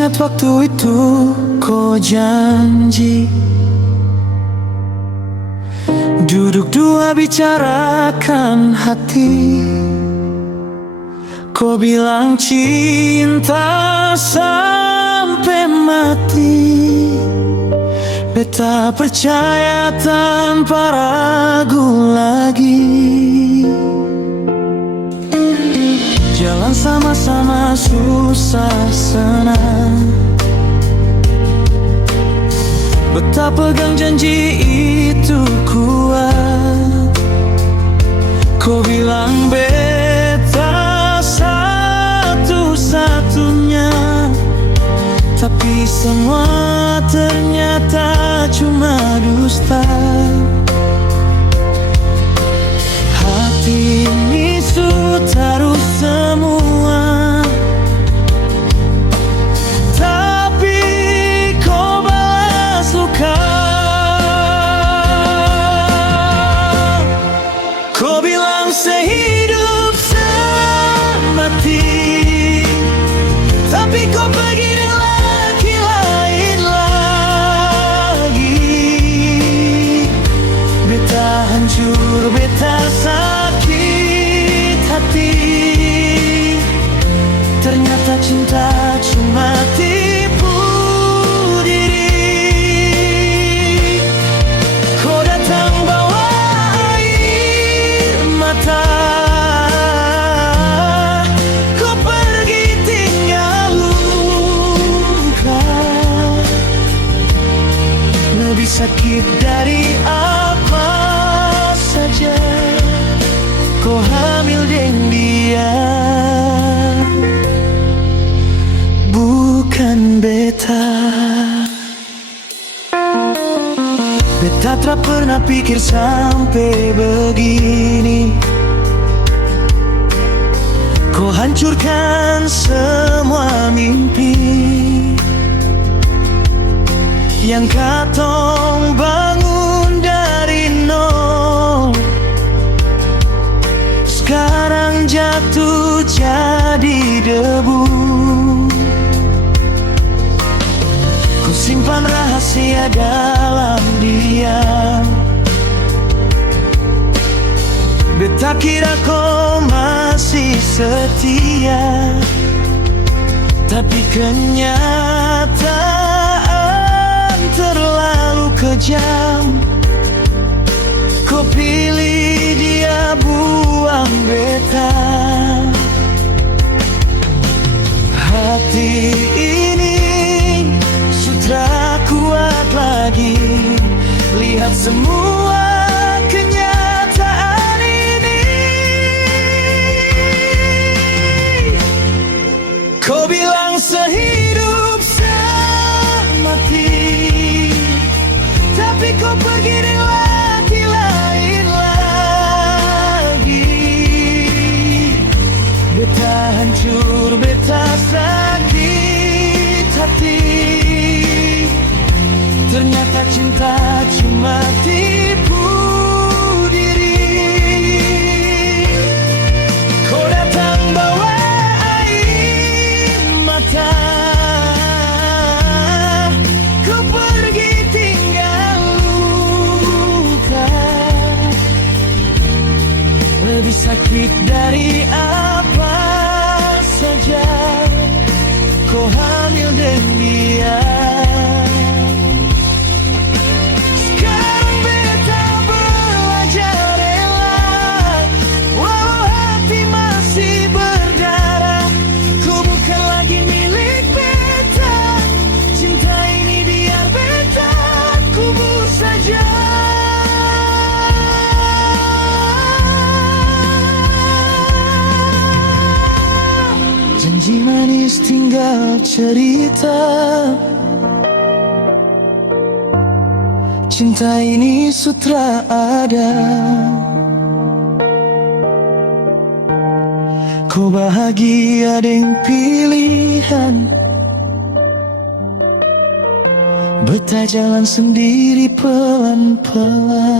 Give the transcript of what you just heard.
ingat waktu itu kau janji duduk dua bicarakan hati. Kau bilang cinta sampai mati. Beta percaya tanpa ragu lagi. Jalan sama-sama susah senang. Beta pegang janji itu kuat. Kau bilang beta satu-satunya, tapi semua ternyata cuma dusta. Hati ini taruh semua, tapi kau balas luka. Kau bilang sehidup semati, tapi kau pergi dengan laki lain lagi. Beta hancur, beta sakit hati. Ternyata cinta cuma tipu diri. Kau datang bawa air mata. Kau pergi tinggal luka. Lebih sakit dari apa saja. Kau hamil dengan dia, bukan beta. Beta tak pernah pikir sampai begini. Kau hancurkan semua mimpi yang katong bangun dari nol. Sekarang jatuh jadi debu. Ku simpan rahasia dalam diam. Beta kira kau masih setia, tapi kenyataan terlalu kejam. Kau pilih dia, buang beta. Hati ini sudah kuat lagi. Lihat semua kenyataan ini. Kau bilang sehidup semati, tapi kau pergi dengan laki lain lagi. Beta hancur, beta sakit hati. Ternyata cinta cuma tipu diri. Kau datang bawa air mata. Kau pergi tinggal luka. Lebih sakit dari apa saja. Kau hamil dengan dia. Janji manis tinggal cerita. Cinta ini sutra ada. Kau bahagia dengan pilihan. Beta jalan sendiri pelan-pelan.